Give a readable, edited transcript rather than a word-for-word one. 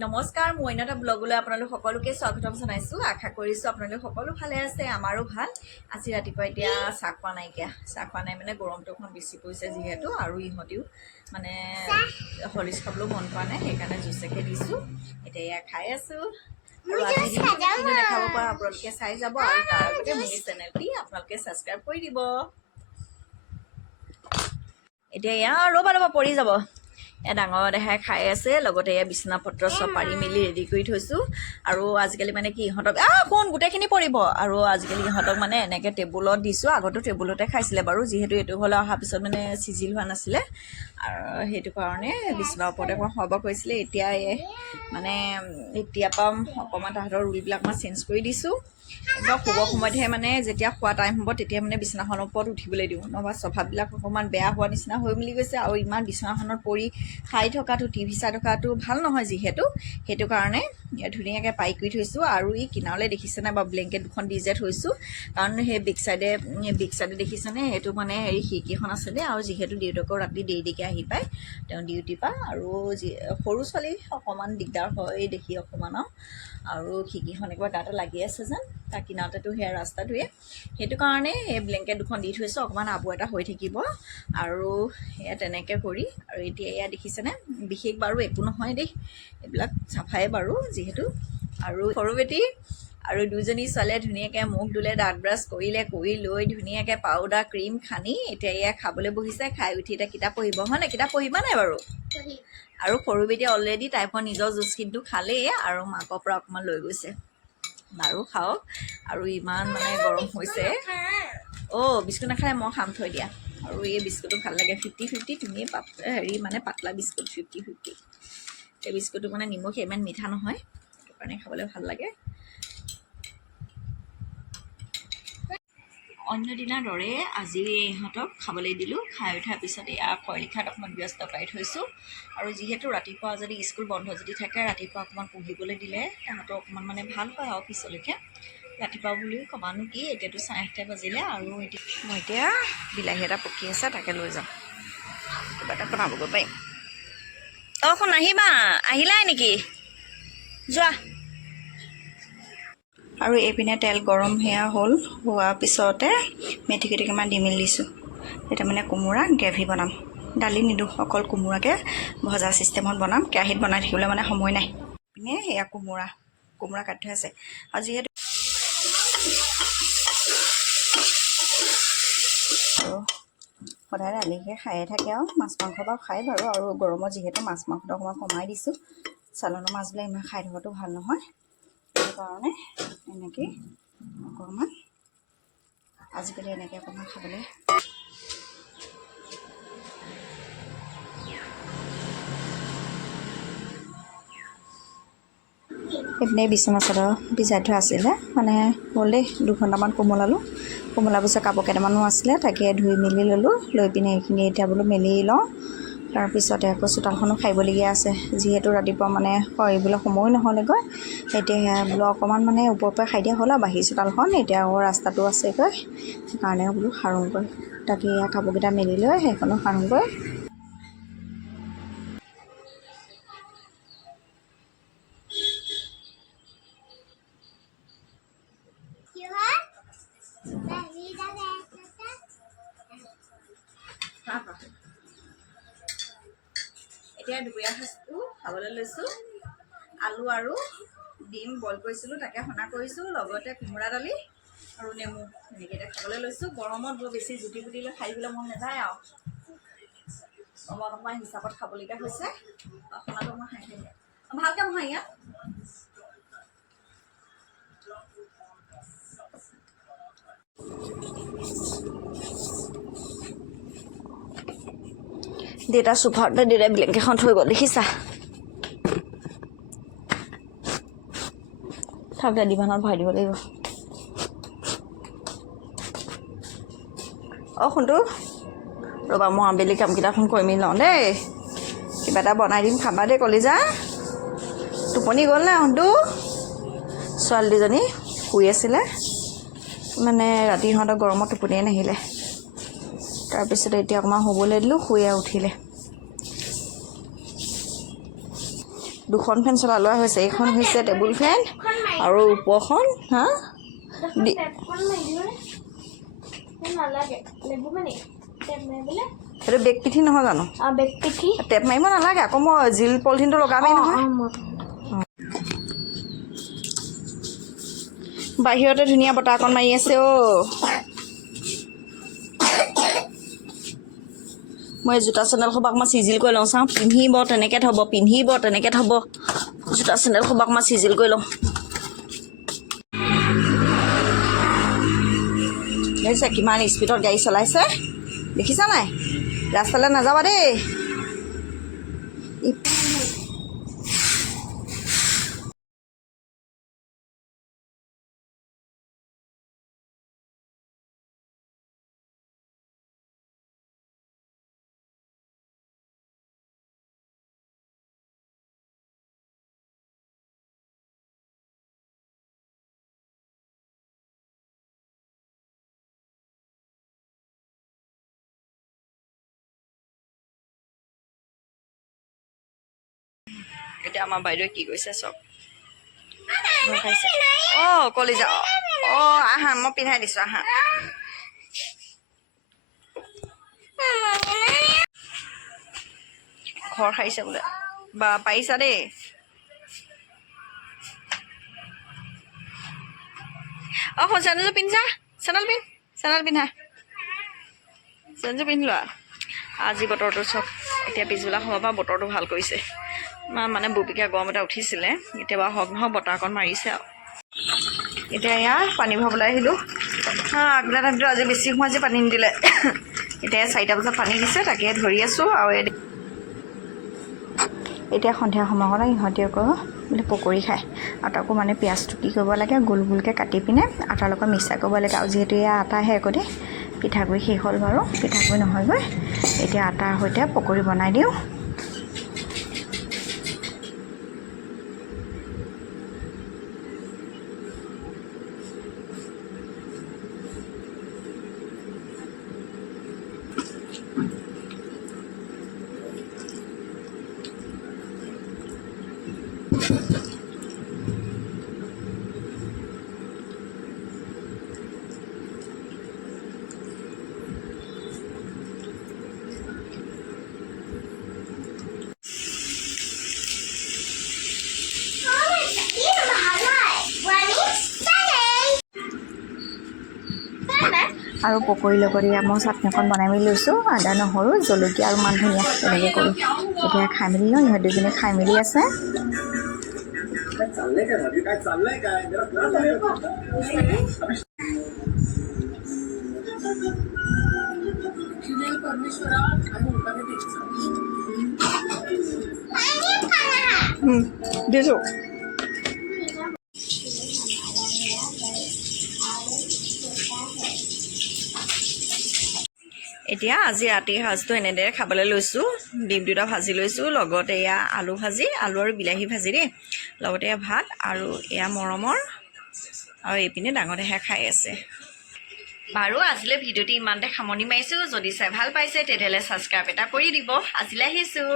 নমস্কাৰ, মই অন্য এটা ব্লগলৈ আপোনালোক সকলোকে স্বাগতম জনাইছোঁ। আশা কৰিছোঁ আপোনালোক সকলো ভালে আছে, আমাৰো ভাল। আজি ৰাতিপুৱা এতিয়া চাহ খোৱা নাইকিয়া, চাহ খোৱা নাই মানে গৰমটো অকণমান বেছি পৰিছে যিহেতু, আৰু ইহঁতেও মানে হলিচ খাবলৈও মন কৰা নাই, সেইকাৰণে জুচকে দিছোঁ। এতিয়া এয়া খাই আছোঁ। আৰু আজি কিন্তু দেখাব পৰা আপোনালোকে চাই যাব, আৰু তাৰ আগতে মোৰ এই চেনেলটি আপোনালোকে ছাবস্ক্ৰাইব কৰি দিব। এতিয়া এয়া ৰ'বা পৰি যাব। এয়া ডাঙৰ দেখাই খাই আছে, লগতে এয়া বিচনা পত্ৰ চব পাৰি মেলি ৰেডি কৰি থৈছোঁ। আৰু আজিকালি মানে কি ইহঁতক কোন গোটেইখিনি পৰিব, আৰু আজিকালি ইহঁতক মানে এনেকৈ টেবুলত দিছোঁ। আগতো টেবুলতে খাইছিলে বাৰু, যিহেতু এইটো ঘৰলৈ অহাৰ পিছত মানে চিজিল হোৱা নাছিলে, আৰু সেইটো কাৰণে বিচনাৰ ওপৰতে অকণমান শুৱাব কৈছিলে। এতিয়া মানে এতিয়াৰ পৰা অকণমান তাহাঁতৰ ৰুলবিলাক মই চেঞ্জ কৰি দিছোঁ। একদম শুব সময়তহে মানে যেতিয়া খোৱা টাইম হ'ব তেতিয়া মানে বিচনাখনৰ ওপৰত উঠিবলৈ দিওঁ, নহবা স্বভাৱবিলাক অকণমান বেয়া হোৱা নিচিনা হৈ মেলি গৈছে। আৰু ইমান বিচনাখনত পৰি খাই থকাটো, টিভি চাই থকাটো ভাল নহয় যিহেতু, সেইটো কাৰণে ধুনীয়াকৈ পাই কৰি থৈছোঁ। আৰু এই কিনাৰলৈ দেখিছেনে বা ব্লেংকেট দুখন দি যে থৈছোঁ, কাৰণ সেই বেক চাইডে দেখিছেনে, সেইটো মানে হেৰি খিৰিকীখন আছিলে। আৰু যিহেতু দেউতাকৰ ৰাতি দেৰিকৈ আহি পায় তেওঁ ডিউটিৰ পৰা, আৰু সৰু ছোৱালী অকণমান দিগদাৰ হয় দেখি অকণমান, আৰু খিৰিকীখন একেবাৰে গাতে লাগি আছে যেন, তাৰ কিনাৰতেতো সেয়া ৰাস্তাটোৱে, সেইটো কাৰণে এই ব্লেংকেট দুখন দি থৈছোঁ, অকণমান আবু এটা হৈ থাকিব। আৰু সেয়া তেনেকৈ কৰি, আৰু এতিয়া এয়া দেখিছেনে, বিশেষ বাৰু একো নহয় দেই, এইবিলাক চাফাই বাৰু যিহেতু। আৰু সৰু বেটি আৰু দুজনী ছোৱালীয়ে ধুনীয়াকৈ মুখ ধুলে, দাঁত ব্ৰাছ কৰিলে, কৰি লৈ ধুনীয়াকৈ পাউডাৰ ক্ৰীম সানি এতিয়া এয়া খাবলৈ বহিছে। খাই উঠি এতিয়া কিতাপ পঢ়িব, হয় নাই? কিতাপ পঢ়িবা নাই বাৰু? আৰু সৰু বেটিয়ে অলৰেডি টাইপৰ নিজৰ জুচ কিন্তু খালেই, আৰু মাকৰ পৰা অকণমান লৈ গৈছে। বাৰু খাওক, আৰু ইমান মানে গৰম হৈছে। বিস্কুট নাখায়, মই খাম, থৈ দিয়া। আৰু এই বিস্কুটটো ভাল লাগে, 50-50, তুমি হেৰি মানে পাতলা বিস্কুট 50-50। এই বিস্কুটটো মানে নিমখীয়া, ইমান মিঠা নহয়, সেইটো কাৰণে খাবলৈ ভাল লাগে। অন্য দিনাৰ দৰে আজি ইহঁতক খাবলৈ দিলোঁ। খাই উঠাৰ পিছত এয়া খৰিলিখাত অকণমান ব্যস্ত পাই থৈছোঁ। আৰু যিহেতু ৰাতিপুৱা যদি স্কুল বন্ধ যদি থাকে, ৰাতিপুৱা অকণমান পঢ়িবলৈ দিলে তাহাঁতৰ অকণমান মানে ভাল হয় আৰু পিছলৈকে। ৰাতিপুৱা বুলিও কমানো কি, এতিয়াতো 8:30 বাজিলে। আৰু মই এতিয়া বিলাহী এটা পকি আছে, তাকে লৈ যাম, কিবা এটা বনাবগৈ পাৰিম। শুন, আহিবা, আহিলাই নেকি? যোৱা। আৰু এইপিনে তেল গৰম সেয়া হ'ল, হোৱাৰ পিছতে মেথি কেইটামান দি মেলি দিছোঁ। এতিয়া মানে কোমোৰা গ্ৰেভি বনাম, দালি নিদিওঁ, অকল কোমোৰাকৈ ভজা চিষ্টেমত বনাম। কেৰাহীত বনাই থাকিবলৈ মানে সময় নাই। পিনে সেয়া কোমোৰা কাটি থৈ আছে। আৰু যিহেতু সদায় দালিকে খায়ে থাকে, আৰু মাছ মাংস বাৰু খায় বাৰু, আৰু গৰমত যিহেতু মাছ মাংসটো অকণমান কমাই দিছোঁ। চালানৰ মাছবিলাক ইমান খাই থকাটো ভাল নহয়, সেইটো কাৰণে এনেকৈ অকণমান আজিকালি এনেকৈ অকণমান খাবলৈ। এইপিনে বিচনা চাদৰ ভিজাই থোৱা আছিলে, মানে হ'ল দেই 2 ঘণ্টামান কোমলালোঁ। কোমলাৰ পিছত কাপোৰ কেইটামানো আছিলে, তাকে ধুই মেলি ল'লোঁ। লৈ পিনে এইখিনি এতিয়া বোলো মেলি লওঁ। তাৰপিছতে আকৌ চোতালখনো সাৰিবলগীয়া আছে, যিহেতু ৰাতিপুৱা মানে সাৰিবলৈ সময় নহ'লেগৈ। এতিয়া বোলো অকণমান মানে ওপৰৰ পৰা সাৰি দিয়া হ'ল আৰু বাহিৰ চোতালখন, এতিয়া আকৌ ৰাস্তাটো আছেগৈ, সেইকাৰণে বোলো সাৰোঁগৈ। তাকে এয়া কাপোৰকেইটা মেলি লৈ সেইখনো সাৰোঁগৈ। এতিয়া দুপৰীয়া সাজটো খাবলৈ লৈছোঁ। আলু আৰু ডিম বইল কৰিছিলোঁ, তাকে সনা কৰিছোঁ, লগতে কোমোৰা দালি আৰু নেমু এনেকৈ এতিয়া খাবলৈ লৈছোঁ। গৰমত বৰ বেছি জুতি লৈ খাই দিবলৈ মন নাযায়, আৰু অকণমান হিচাপত খাবলগীয়া হৈছে। সনাটো মই খাই থাকিলে ভালকৈ নহয় ইয়াত। দেউতা চোফাতে দেউতাই ব্লেংকেটখন থৈ গ'ল, দেখিছা? থাক দে, ডিভানত ভৰাই দিব লাগিব। শুনটো ৰ'বা, মই আবেলি কামকেইটাখন কৰি মেলি লওঁ দেই। কিবা এটা বনাই দিম, খাবা দেই। কলিজা টোপনি গ'ল নাই শুনটো? ছোৱালী দুজনী শুই আছিলে মানে ৰাতি সিহঁতৰ গৰমত টোপনিয়ে নাহিলে তাৰপিছতে এতিয়া অকণমান শুবলৈ দিলোঁ শুয়ে উঠিলে দুখন ফেন চলা লোৱা হৈছে এইখন হৈছে টেবুল ফেন আৰু ওপৰখন হা এইটো বেগ পিঠি নহয় জানো বেগ পিঠি টেপ মাৰিব নালাগে আকৌ মই জিল পলিথিনটো লগামেই নহয় বাহিৰতে ধুনীয়া বতাহ অকণ মাৰি আছে মই জোতা চেণ্ডেল সোপা অকণমান চিজিল কৰি লওঁ চাওঁ পিন্ধিব তেনেকৈ থ'ব জোতা চেণ্ডেল সোপা অকণমান চিজিল কৰি লওঁ দেখিছে কিমান স্পীডত গাড়ী চলাইছে দেখিছা নাই ৰাস্তালৈ নাযাবা দেই এতিয়া আমাৰ বাইদেৱে কি কৈছে চব কলিজা আহা মই পিন্ধাই দিছোঁ আহা ঘৰ সাৰিছে বোলে বা পাৰিছা দেই চেণ্ডেলযোৰ পিন্ধিছা চেণ্ডেল পিন্ধা চেণ্ডেলযোৰ পিন্ধি লোৱা আজি বতৰটো চব এতিয়া পিছবেলা সময়ৰ পৰা বতৰটো ভাল কৰিছে মানে বুপিকা গৰম এটা উঠিছিলে এতিয়া বাৰু হওক নহওক বতাহ অকণ মাৰিছে আৰু এতিয়া এয়া পানী ভৰাবলৈ আহিলোঁ আগবেলা টাইমটো আজি বেছি সময় আজি পানী নিদিলে এতিয়া 4টা বজাত পানী দিছে তাকে ধৰি আছোঁ আৰু এতিয়া সন্ধিয়া সময়কণত ইহঁতে আকৌ বোলে পকৰি খায় আৰু তাকো মানে পিঁয়াজটো কি কৰিব লাগে গোল গোলকৈ কাটি পিনে আটাৰ লগত মিক্সাৰ কৰিব লাগে আৰু যিহেতু এয়া আটাহে আকৌ দেই পিঠাগুড়ি শেষ হ'ল বাৰু পিঠাগুড়ি নহয়গৈ এতিয়া আটাৰ সৈতে পকৰি বনাই দিওঁ আৰু পকৰীৰ লগত এয়া মই চাটনি অকণ বনাই মেলি লৈছোঁ আদা নহৰু জলকীয়া আৰু মান ধনিয়া তেনেকৈ কৰি এতিয়া খাই মেলি লওঁ ইহঁত দুজনী খাই মেলি আছে দিছোঁ এতিয়া আজি ৰাতিৰ সাজটো এনেদৰে খাবলৈ লৈছোঁ ডিম দুটা ভাজি লৈছোঁ লগতে এয়া আলু ভাজি আলু আৰু বিলাহী ভাজি দেই লগতে এয়া ভাত আৰু এয়া মৰমৰ আৰু এইপিনে ডাঙৰতেহে খাই আছে বাৰু আজিলৈ ভিডিঅ'টি ইমানতে সামৰণি মাৰিছোঁ যদি চাই ভাল পাইছে তেতিয়াহ'লে ছাবস্ক্ৰাইব এটা কৰি দিব আজিলৈ আহিছোঁ